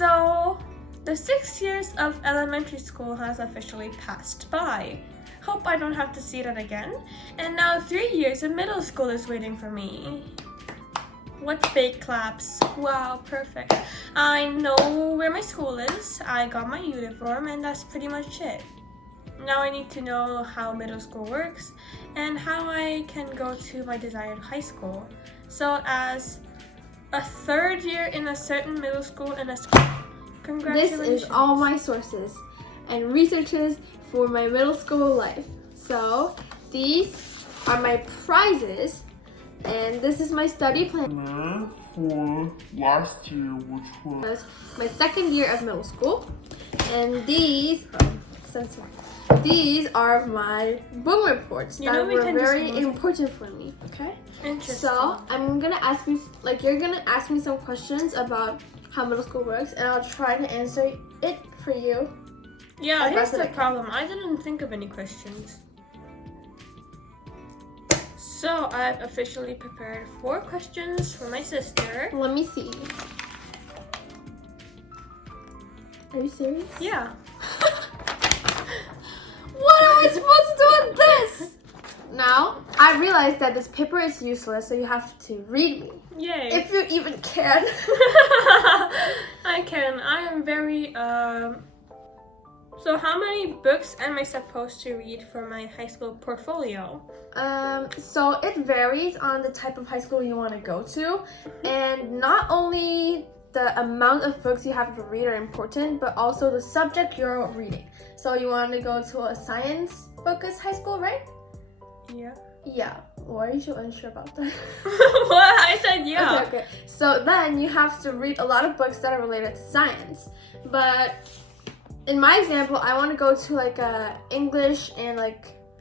So, the 6 years of elementary school has officially passed by. Hope I don't have to see that again. And now 3 years of middle school is waiting for me. What fake claps? Wow, perfect. I know where my school is, I got my uniform, and that's pretty much it. Now I need to know how middle school works and how I can go to my desired high school. So as a third year in a certain middle school in a school, congratulations. This is all my sources and researches for my middle school life. So these are my prizes and this is my study plan for last year, which was my second year of middle school. And these are my book reports that were very important for me. Okay. Interesting. So I'm gonna ask you, you're gonna ask me some questions about how middle school works, and I'll try to answer it for you. Yeah, here's the problem. I didn't think of any questions. So I've officially prepared 4 questions for my sister. Let me see. Are you serious? Yeah. What am I supposed to do with this? Now, I realize that this paper is useless, so you have to read me. Yay. If you even can. I can. I am very, So how many books am I supposed to read for my high school portfolio? So it varies on the type of high school you want to go to. And not only the amount of books you have to read are important, but also the subject you're reading. So you want to go to a science-focused high school, right? Yeah. Yeah. Why are you so unsure about that? What? I said yeah. Okay. So then you have to read a lot of books that are related to science. But in my example, I want to go to a English and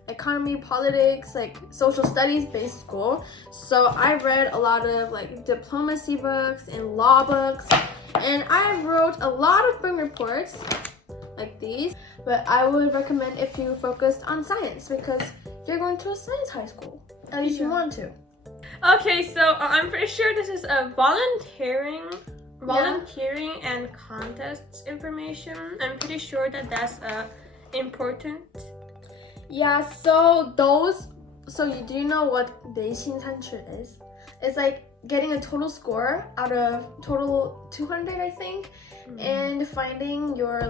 economy, politics, social studies based school. So I read a lot of diplomacy books and law books, and I wrote a lot of book reports like these. But I would recommend if you focused on science because you're going to a science high school. At least you want to. Okay, so I'm pretty sure this is a volunteering and contests information. I'm pretty sure that that's important. Yeah, so do you know what 内心参试 is? It's getting a total score out of total 200, I think, and finding your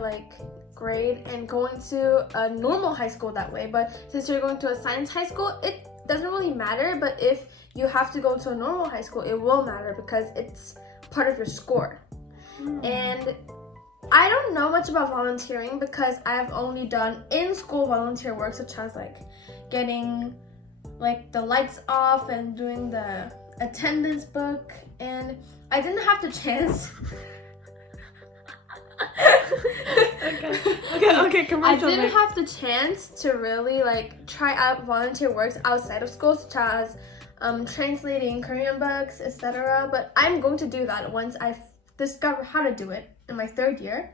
grade and going to a normal high school that way. But since you're going to a science high school, it doesn't really matter. But if you have to go to a normal high school, it will matter because it's part of your score. And I don't know much about volunteering because I've only done in-school volunteer work, such as getting the lights off and doing the attendance book, and I didn't have the chance. Okay, come on. I didn't have the chance to really try out volunteer works outside of school, such as translating Korean books, etc. But I'm going to do that once I discover how to do it in my 3rd year.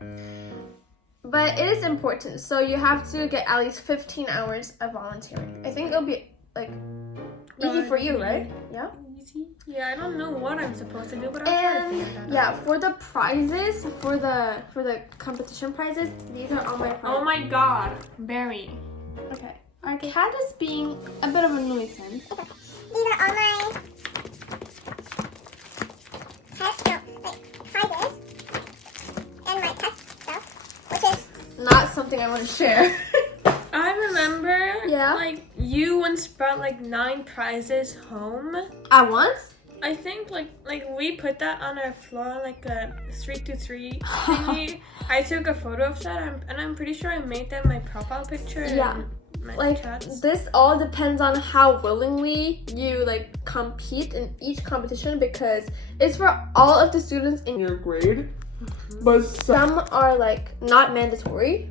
But it is important, so you have to get at least 15 hours of volunteering. I think it'll be easy for you, right? Yeah. Easy. Yeah, I don't know what I'm supposed to do, but I'll try to figure that out. Yeah, for the prizes, for the competition prizes, these are all my prizes. Oh my god, Barry. Okay. Our cat is being a bit of a nuisance. These are all my prizes and my test stuff, which is not something I want to share. I remember, Yeah? you once brought 9 prizes home. At once? I think we put that on our floor a 3-2-3 thingy. I took a photo of that, and I'm pretty sure I made that my profile picture. Yeah. in my chats. This all depends on how willingly you compete in each competition because it's for all of the students in your grade. But some are not mandatory.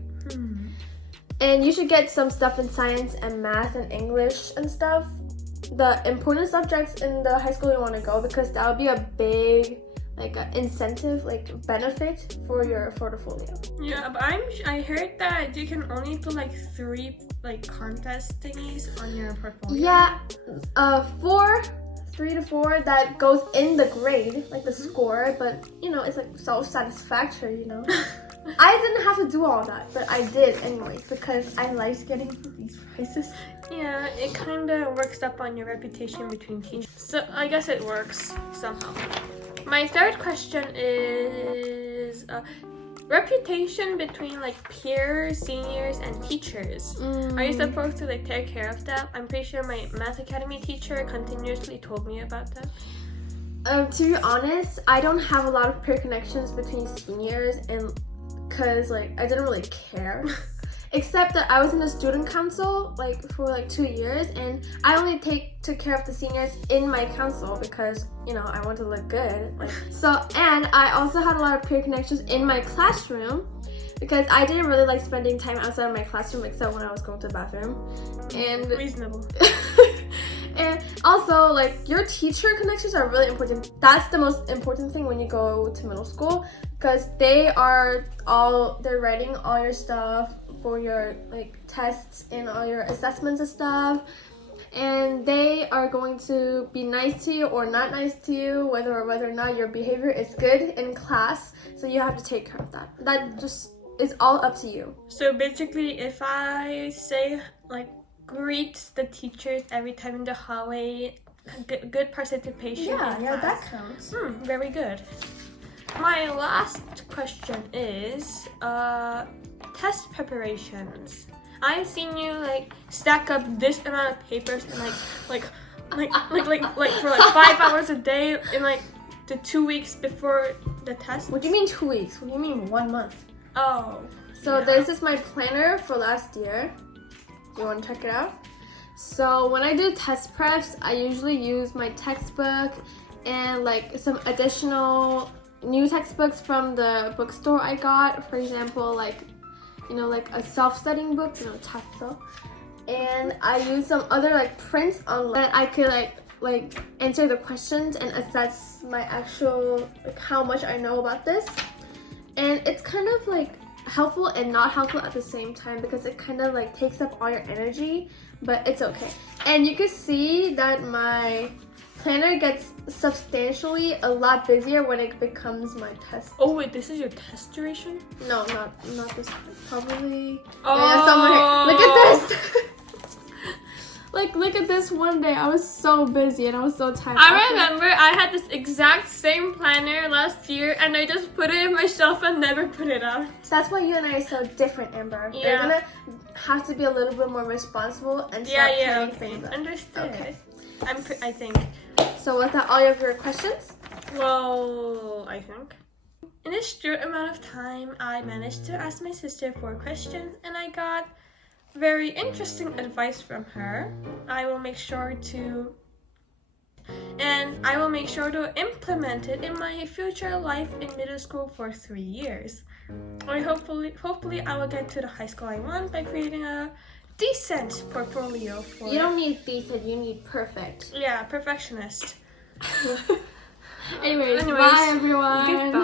And you should get some stuff in science and math and English and stuff. The important subjects in the high school you want to go because that would be a big incentive, benefit for your portfolio. Yeah, but I heard that you can only put 3 contest thingies on your portfolio. Yeah, 4 3 to 4 that goes in the grade, like the score, but you know, it's like self-satisfactory, you know. I didn't have to do all that, but I did anyways because I liked getting these prizes. Yeah, it kind of works up on your reputation between teachers. So I guess it works somehow. My third question is reputation between like peers, seniors, and teachers. Are you supposed to like take care of that? I'm pretty sure my math academy teacher continuously told me about that. To be honest, I don't have a lot of peer connections between seniors, and because like I didn't really care. Except that I was in the student council like for like 2 years, and I only took care of the seniors in my council because you know I want to look good. Like, so, and I also had a lot of peer connections in my classroom because I didn't really like spending time outside of my classroom except when I was going to the bathroom. And reasonable. And also, like, your teacher connections are really important. That's the most important thing when you go to middle school because they're writing all your stuff for your like tests and all your assessments and stuff, and they are going to be nice to you or not nice to you, whether or not your behavior is good in class. So you have to take care of that. That just is all up to you. So basically, if I say like greet the teachers every time in the hallway, good participation. Yeah, in that class. counts. Very good. My last question is test preparations. I've seen you like stack up this amount of papers and like for like 5 hours a day in like the 2 weeks before the test. What do you mean 2 weeks? What do you mean 1 month? Oh. So yeah. this is my planner for last year. You want to check it out? So when I do test preps, I usually use my textbook and like some additional new textbooks from the bookstore I got. For example, like, you know, like a self-studying book, you know, textbook. And I use some other like prints online that I could like answer the questions and assess my actual like how much I know about this. And it's kind of like helpful and not helpful at the same time because it kind of like takes up all your energy, but it's okay. And you can see that my planner gets substantially a lot busier when it becomes my test. Oh wait, this is your test duration? No, not this one. Probably. Oh. Yeah, somewhere. Look at this. Like, look at this one day. I was so busy and I was so tired. I remember I had this exact same planner last year and I just put it in my shelf and never put it out. That's why you and I are so different, Amber. Yeah. You're gonna have to be a little bit more responsible and start planning things up. Understood. Okay. I think. So was that all of your questions? Well, I think. In a short amount of time, I managed to ask my sister 4 questions and I got very interesting advice from her. I will make sure to implement it in my future life in middle school for 3 years. Or hopefully I will get to the high school I want by creating a decent portfolio for You don't need decent, you need perfect. Yeah, perfectionist. Anyways, bye everyone. Goodbye.